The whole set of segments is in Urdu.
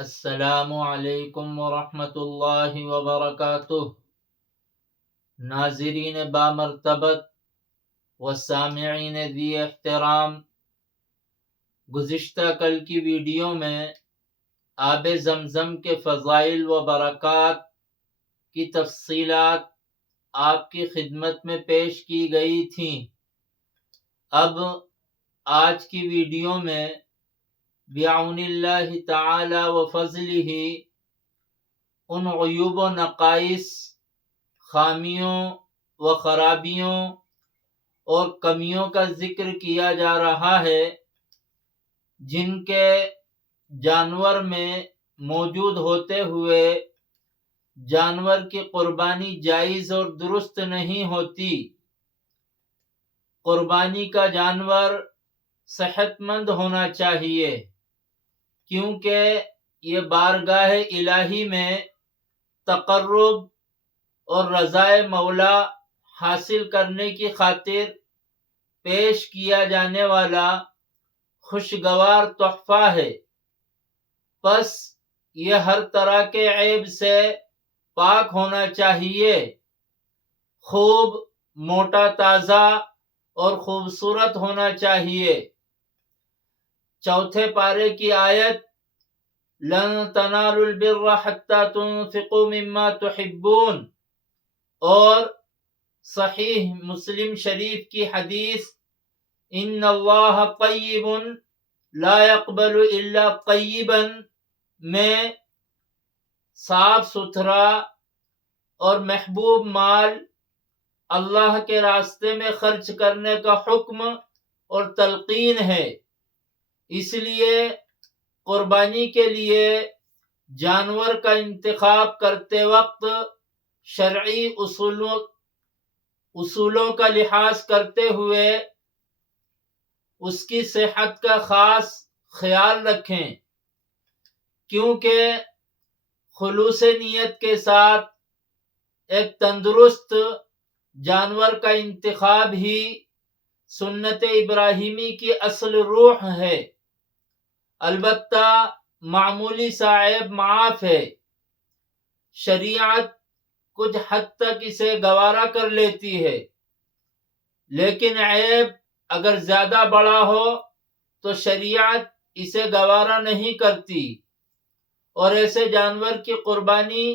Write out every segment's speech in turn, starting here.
السلام علیکم ورحمۃ اللہ وبرکاتہ۔ ناظرین بامرتبت و سامعین ذی احترام، گزشتہ کل کی ویڈیو میں آب زمزم کے فضائل و برکات کی تفصیلات آپ کی خدمت میں پیش کی گئی تھیں۔ اب آج کی ویڈیو میں بعون اللہ تعالی و فضلہ ان عیوب و نقائص، خامیوں و خرابیوں اور کمیوں کا ذکر کیا جا رہا ہے جن کے جانور میں موجود ہوتے ہوئے جانور کی قربانی جائز اور درست نہیں ہوتی۔ قربانی کا جانور صحت مند ہونا چاہیے، کیونکہ یہ بارگاہ الہی میں تقرب اور رضائے مولا حاصل کرنے کی خاطر پیش کیا جانے والا خوشگوار تحفہ ہے۔ پس یہ ہر طرح کے عیب سے پاک ہونا چاہیے، خوب موٹا تازہ اور خوبصورت ہونا چاہیے۔ چوتھے پارے کی آیت لن تنالوا البر حتى تنفقوا مما تحبون اور صحیح مسلم شریف کی حدیث ان اللہ طیب لا يقبل الا طیبا میں صاف ستھرا اور محبوب مال اللہ کے راستے میں خرچ کرنے کا حکم اور تلقین ہے۔ اس لیے قربانی کے لیے جانور کا انتخاب کرتے وقت شرعی اصولوں کا لحاظ کرتے ہوئے اس کی صحت کا خاص خیال رکھیں، کیونکہ خلوص نیت کے ساتھ ایک تندرست جانور کا انتخاب ہی سنت ابراہیمی کی اصل روح ہے۔ البتہ معمولی سا عیب معاف ہے، شریعت کچھ حد تک اسے گوارا کر لیتی ہے، لیکن عیب اگر زیادہ بڑا ہو تو شریعت اسے گوارا نہیں کرتی اور ایسے جانور کی قربانی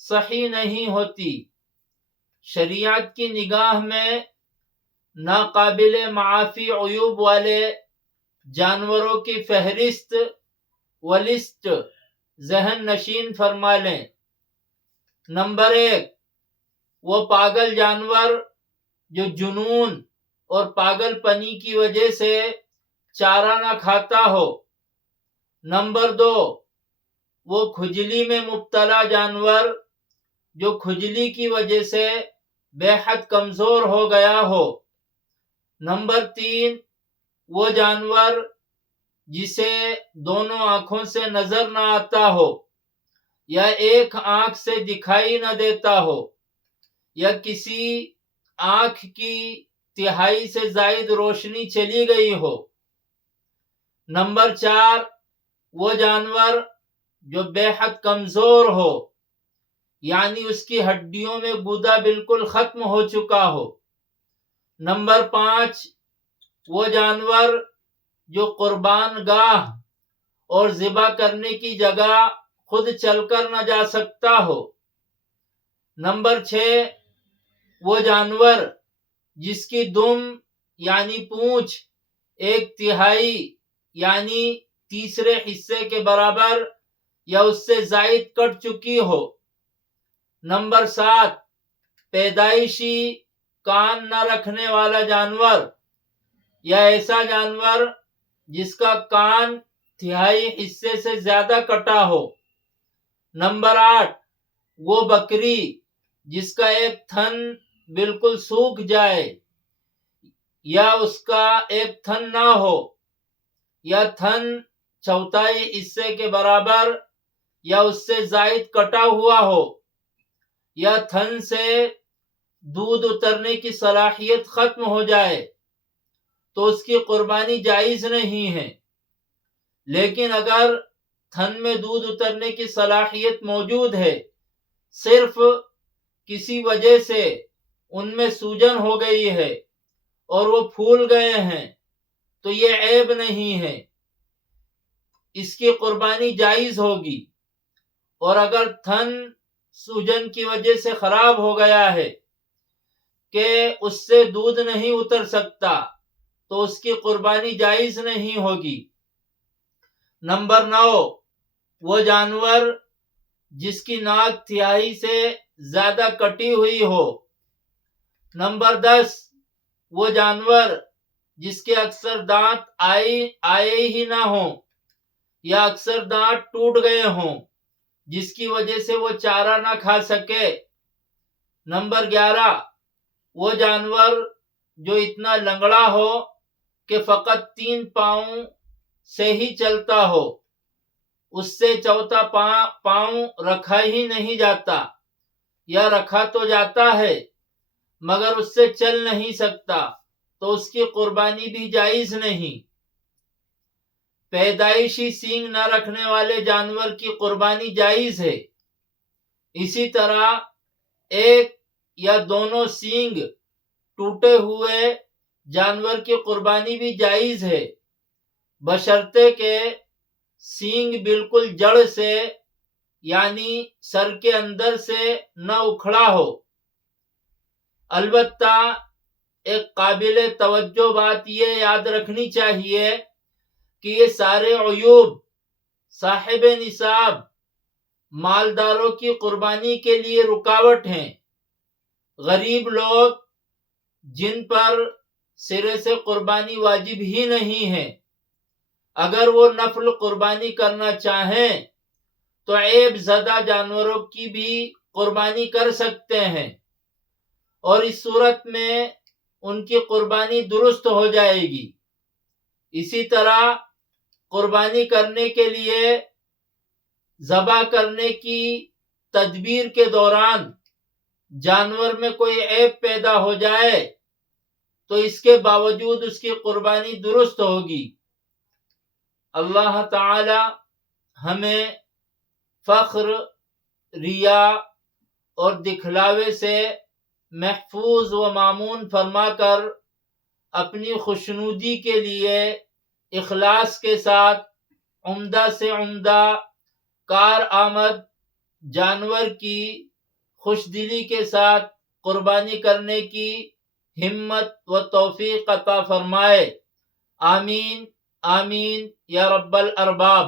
صحیح نہیں ہوتی۔ شریعت کی نگاہ میں ناقابل معافی عیوب والے جانوروں کی فہرست و لسٹ ذہن نشین فرما لیں۔ نمبر 1، وہ پاگل جانور جو جنون اور پاگل پنی کی وجہ سے چارہ نہ کھاتا ہو۔ نمبر 2، وہ کھجلی میں مبتلا جانور جو کھجلی کی وجہ سے بے حد کمزور ہو گیا ہو۔ نمبر 3، وہ جانور جسے دونوں آنکھوں سے نظر نہ آتا ہو، یا ایک آنکھ سے دکھائی نہ دیتا ہو، یا کسی آنکھ کی تہائی سے زائد روشنی چلی گئی ہو۔ نمبر 4، وہ جانور جو بے حد کمزور ہو، یعنی اس کی ہڈیوں میں گودا بالکل ختم ہو چکا ہو۔ نمبر 5، وہ جانور جو قربان گاہ اور ذبح کرنے کی جگہ خود چل کر نہ جا سکتا ہو۔ نمبر 6، وہ جانور جس کی دم یعنی پونچھ 1/3 یعنی تیسرے حصے کے برابر یا اس سے زائد کٹ چکی ہو۔ نمبر 7، پیدائشی کان نہ رکھنے والا جانور یا ایسا جانور جس کا کان 1/3 حصے سے زیادہ کٹا ہو۔ نمبر 8، وہ بکری جس کا ایک تھن بالکل سوکھ جائے، یا اس کا ایک تھن نہ ہو، یا تھن 1/4 حصے کے برابر یا اس سے زائد کٹا ہوا ہو، یا تھن سے دودھ اترنے کی صلاحیت ختم ہو جائے، تو اس کی قربانی جائز نہیں ہے۔ لیکن اگر تھن میں دودھ اترنے کی صلاحیت موجود ہے، صرف کسی وجہ سے ان میں سوجن ہو گئی ہے اور وہ پھول گئے ہیں تو یہ عیب نہیں ہے، اس کی قربانی جائز ہوگی۔ اور اگر تھن سوجن کی وجہ سے خراب ہو گیا ہے کہ اس سے دودھ نہیں اتر سکتا تو اس کی قربانی جائز نہیں ہوگی۔ نمبر 9، وہ جانور جس کی ناک تہائی سے زیادہ کٹی ہوئی ہو۔ نمبر 10، وہ جانور جس کے اکثر دانت آئے ہی نہ ہوں یا اکثر دانت ٹوٹ گئے ہوں جس کی وجہ سے وہ چارہ نہ کھا سکے۔ نمبر 11، وہ جانور جو اتنا لنگڑا ہو کہ فقط 3 پاؤں سے ہی چلتا ہو، اس سے چوتھا پاؤں رکھا ہی نہیں جاتا یا رکھا تو جاتا ہے مگر اس سے چل نہیں سکتا تو اس کی قربانی بھی جائز نہیں۔ پیدائشی سینگ نہ رکھنے والے جانور کی قربانی جائز ہے۔ اسی طرح ایک یا دونوں سینگ ٹوٹے ہوئے جانور کی قربانی بھی جائز ہے، بشرطے کہ سینگ بالکل جڑ سے یعنی سر کے اندر سے نہ اکھڑا ہو۔ البتہ ایک قابل توجہ بات یہ یاد رکھنی چاہیے کہ یہ سارے عیوب صاحب نصاب مالداروں کی قربانی کے لیے رکاوٹ ہیں۔ غریب لوگ جن پر سرے سے قربانی واجب ہی نہیں ہے، اگر وہ نفل قربانی کرنا چاہیں تو عیب زدہ جانوروں کی بھی قربانی کر سکتے ہیں اور اس صورت میں ان کی قربانی درست ہو جائے گی۔ اسی طرح قربانی کرنے کے لیے ذبح کرنے کی تدبیر کے دوران جانور میں کوئی عیب پیدا ہو جائے تو اس کے باوجود اس کی قربانی درست ہوگی۔ اللہ تعالی ہمیں فخر، ریا اور دکھلاوے سے محفوظ و مامون فرما کر اپنی خوشنودی کے لیے اخلاص کے ساتھ عمدہ سے عمدہ کارآمد جانور کی خوش دلی کے ساتھ قربانی کرنے کی ہمت و توفیق عطا فرمائے۔ آمین آمین یا رب الارباب۔